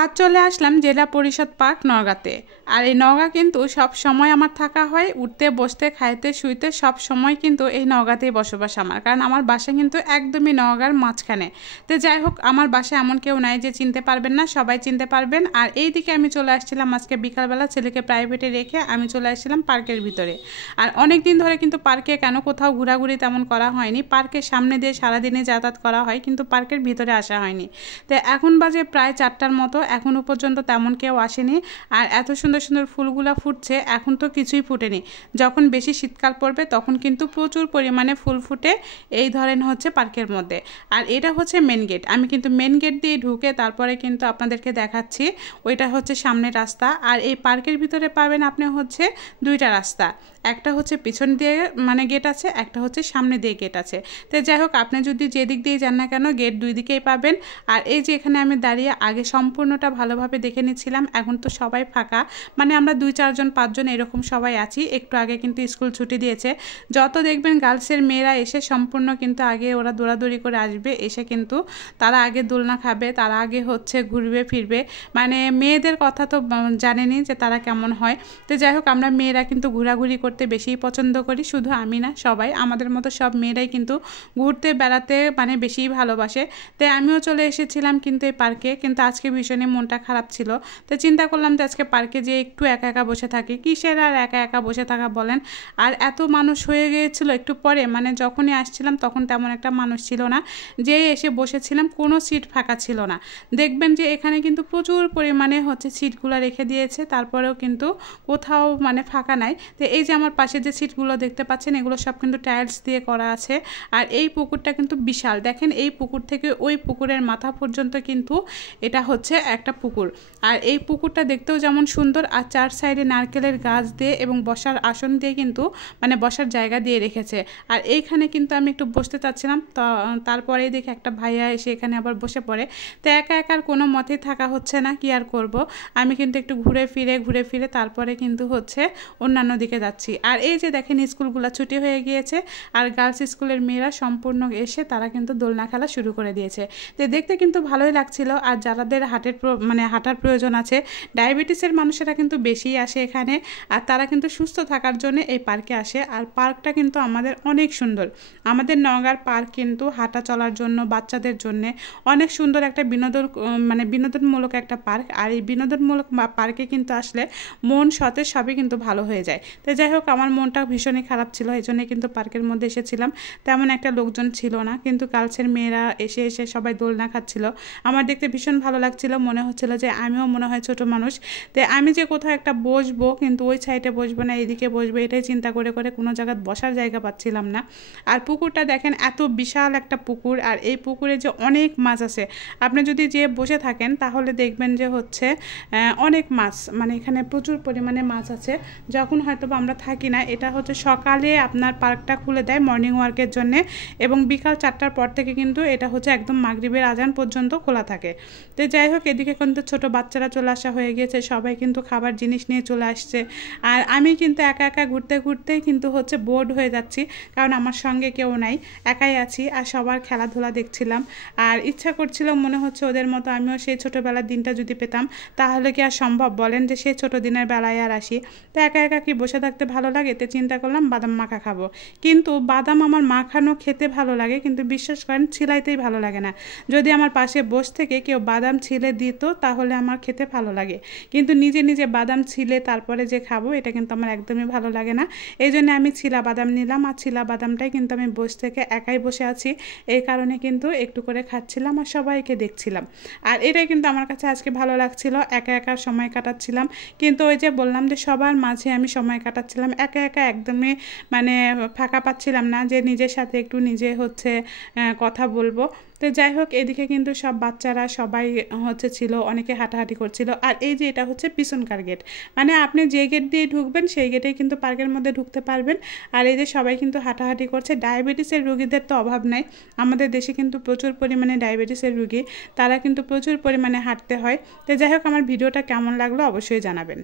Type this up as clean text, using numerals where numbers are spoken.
আজ চলে আসলাম জেলা পরিষদ পার্ক নওগাঁতে। আর এই নওগাঁ কিন্তু সব সময় আমার থাকা হয়, উঠতে বসতে খাইতে শুইতে সব সময় কিন্তু এই নওগাঁতেই বসবাস আমার, কারণ আমার বাসা কিন্তু একদমই নওগাঁর মাঝখানে। তো যাই হোক, আমার বাসা এমন কেউ নাই যে চিনতে পারবেন না, সবাই চিনতে পারবেন। আর এই দিকে আমি চলে আসছিলাম আজকে বিকালবেলা, ছেলেকে প্রাইভেটে রেখে আমি চলে আসছিলাম পার্কের ভিতরে। আর অনেক দিন ধরে কিন্তু পার্কে কেন কোথাও ঘোরাঘুরি তেমন করা হয়নি, পার্কের সামনে দিয়ে সারাদিনে যাতায়াত করা হয় কিন্তু পার্কের ভিতরে আসা হয়নি। তো এখন বাজে প্রায় 4টার মতো, এখনও পর্যন্ত তেমন কেউ আসেনি। আর এত সুন্দর সুন্দর ফুলগুলো ফুটছে, এখন তো কিছুই ফুটেনি। যখন বেশি শীতকাল পড়বে তখন কিন্তু প্রচুর পরিমাণে ফুল ফুটে এই ধরেন হচ্ছে পার্কের মধ্যে। আর এটা হচ্ছে মেন গেট, আমি কিন্তু মেন গেট দিয়ে ঢুকে তারপরে কিন্তু আপনাদেরকে দেখাচ্ছি। ওইটা হচ্ছে সামনের রাস্তা। আর এই পার্কের ভিতরে পাবেন আপনি হচ্ছে দুইটা রাস্তা, একটা হচ্ছে পিছন দিয়ে মানে গেট আছে, একটা হচ্ছে সামনে দিয়ে গেট আছে। তো যাই হোক, আপনি যদি যেদিক দিয়ে যান না কেন গেট দুই দিকেই পাবেন। আর এই যে এখানে আমি দাঁড়িয়ে আগে সম্পূর্ণটা ভালোভাবে দেখে নিচ্ছিলাম, এখন তো সবাই ফাঁকা, মানে আমরা 2-4 জন 5 জন এরকম সবাই আছি। একটু আগে কিন্তু স্কুল ছুটি দিয়েছে। যত দেখবেন গার্লসের মেয়েরা এসে সম্পূর্ণ কিন্তু আগে ওরা দৌড়াদৌড়ি করে আসবে, এসে কিন্তু তারা আগে দোলনা খাবে, তারা আগে হচ্ছে ঘুরবে ফিরবে। মানে মেয়েদের কথা তো জানেনই যে তারা কেমন হয়। তো যাই হোক, আমরা মেয়েরা কিন্তু ঘোরাঘুরি করতে বেশিই পছন্দ করি, শুধু আমি না, সবাই আমাদের মতো সব মেয়েরাই কিন্তু ঘুরতে বেড়াতে মানে বেশিই ভালোবাসে। তাই আমিও চলে এসেছিলাম কিন্তু এই পার্কে, কিন্তু আজকে ভীষণই মনটা খারাপ ছিল। তো চিন্তা করলাম যে আজকে পার্কে যেয়ে একটু একা একা বসে থাকি। কিসের আর একা একা বসে থাকা বলেন। আর এত মানুষ হয়ে গিয়েছিল একটু পরে, মানে যখনই আসছিলাম তখন তেমন একটা মানুষ ছিল না। যে এসে বসেছিলাম কোনো সিট ফাঁকা ছিল না। দেখবেন যে এখানে কিন্তু প্রচুর পরিমাণে হচ্ছে সিটগুলো রেখে দিয়েছে, তারপরেও কিন্তু কোথাও মানে ফাঁকা নাই। তো এই যে আমার পাশে যে সিটগুলো দেখতে পাচ্ছেন, এগুলো সব কিন্তু টাইলস দিয়ে করা আছে। আর এই পুকুরটা কিন্তু বিশাল, দেখেন এই পুকুর থেকে ওই পুকুরের মাথা পর্যন্ত কিন্তু এটা হচ্ছে একটা পুকুর। আর এই পুকুরটা দেখতেও যেমন সুন্দর, আর 4 সাইডে নারকেলের গাছ দিয়ে এবং বসার আসন দিয়ে কিন্তু মানে বসার জায়গা দিয়ে রেখেছে। আর এইখানে কিন্তু আমি একটু বসতে চাচ্ছিলাম, তারপরেই দেখে একটা ভাইয়া এসে এখানে আবার বসে পড়ে। তো একা একার কোনো মতেই থাকা হচ্ছে না, কি আর করব। আমি কিন্তু একটু ঘুরে ফিরে তারপরে কিন্তু হচ্ছে অন্যান্য দিকে যাচ্ছি। আর এই যে দেখেন স্কুলগুলো ছুটি হয়ে গিয়েছে, আর গার্লস স্কুলের মেয়েরা সম্পূর্ণ এসে তারা কিন্তু দোলনা খেলা শুরু করে দিয়েছে। তো দেখতে কিন্তু ভালোই লাগছিল। আর যাদের হাঁটার প্রয়োজন আছে, ডায়াবেটিসের মানুষেরা কিন্তু বেশিই আসে এখানে, আর তারা কিন্তু সুস্থ থাকার জন্য এই পার্কে আসে। আর পার্কটা কিন্তু আমাদের অনেক সুন্দর। আমাদের নওগাঁর পার্ক কিন্তু হাঁটা চলার জন্য, বাচ্চাদের জন্য অনেক সুন্দর একটা বিনোদনমূলক একটা পার্ক। আর এই বিনোদনমূলক পার্কে কিন্তু আসলে মন সতেজ সবই কিন্তু ভালো হয়ে যায়। তো যাই হোক, আমার মনটা ভীষণই খারাপ ছিল, এই জন্যই কিন্তু পার্কের মধ্যে এসেছিলাম। তেমন একটা লোকজন ছিল না, কিন্তু গার্লসের মেয়েরা এসে সবাই দোলনা খাচ্ছিল। আমার দেখতে ভীষণ ভালো লাগছিল, মনে হচ্ছিল যে আমিও মনে হয় ছোট মানুষ। তো আমি যে কোথাও একটা বসবো, কিন্তু ওই সাইডে বসবো না, এইদিকে বসবো, এটাই চিন্তা করে কোনো জায়গায় বসার জায়গা পাচ্ছিলাম না। আর পুকুরটা দেখেন, এত বিশাল একটা পুকুর, আর এই পুকুরে যে অনেক মাছ আছে। আপনি যদি যে বসে থাকেন তাহলে দেখবেন যে হচ্ছে অনেক মাছ, মানে এখানে প্রচুর পরিমাণে মাছ আছে। যখন হয়তো আমরা থাকি না, এটা হচ্ছে সকালে আপনার পার্কটা খুলে দেয় মর্নিং ওয়ার্কের জন্য, এবং বিকাল 4টার পর থেকে কিন্তু এটা হচ্ছে একদম মাগরিবের আজান পর্যন্ত খোলা থাকে। তো যাই হোক, এদিকে কিন্তু ছোট বাচ্চারা চলে আসা হয়ে গিয়েছে, সবাই কিন্তু খাবার জিনিস নিয়ে চলে আসছে। আর আমি কিন্তু একা একা ঘুরতে কিন্তু হচ্ছে বোর্ড হয়ে যাচ্ছি, কারণ আমার সঙ্গে কেউ নাই, একাই আছি। আর সবার খেলাধুলা দেখছিলাম, আর ইচ্ছা করছিল মনে হচ্ছে ওদের মতো আমিও সেই ছোটোবেলার দিনটা যদি পেতাম, তাহলে কি আর সম্ভব বলেন যে সেই ছোটো দিনের বেলায় আর আসি। তো একা একা কি বসে থাকতে ভালো লাগে, তো চিন্তা করলাম বাদাম মাখা খাবো। কিন্তু বাদাম আমার মাখানো খেতে ভালো লাগে, কিন্তু বিশ্বাস করেন ছিলাইতেই ভালো লাগে না। যদি আমার পাশে বসে থেকে কেউ বাদাম ছিলে দিত তাহলে আমার খেতে ভালো লাগে, কিন্তু নিজে নিজে বাদাম ছিলে তারপরে যে খাবো, এটা কিন্তু আমার একদমই ভালো লাগে না। এই জন্য আমি ছিলা বাদাম নিলাম, আর ছিলা বাদামটাই কিন্তু আমি বসে থেকে একাই বসে আছি, এই কারণে কিন্তু একটু করে খাচ্ছিলাম আর সবাইকে দেখছিলাম। আর এটাই কিন্তু আমার কাছে আজকে ভালো লাগছিল, একা একা সময় কাটাচ্ছিলাম। কিন্তু ওই যে বললাম যে সবার মাঝে আমি সময় কাটাচ্ছিলাম, একা একা একদমই মানে ফাঁকা পাচ্ছিলাম না যে নিজের সাথে একটু নিজে হচ্ছে কথা বলবো। তো যাই হোক, এদিকে কিন্তু সব বাচ্চারা সবাই হচ্ছে ছিল, অনেকে হাঁটাহাঁটি করছিল। আর এই যে এটা হচ্ছে পিছনকার গেট, মানে আপনি যে গেট দিয়ে ঢুকবেন সেই গেটেই কিন্তু পার্কের মধ্যে ঢুকতে পারবেন। আর এই যে সবাই কিন্তু হাঁটাহাঁটি করছে। ডায়াবেটিসের রোগীদের তো অভাব নাই, আমাদের দেশে কিন্তু প্রচুর পরিমাণে ডায়াবেটিসের রোগী, তারা কিন্তু প্রচুর পরিমাণে হাঁটতে হয়। তো যাই হোক, আমার ভিডিওটা কেমন লাগলো অবশ্যই জানাবেন।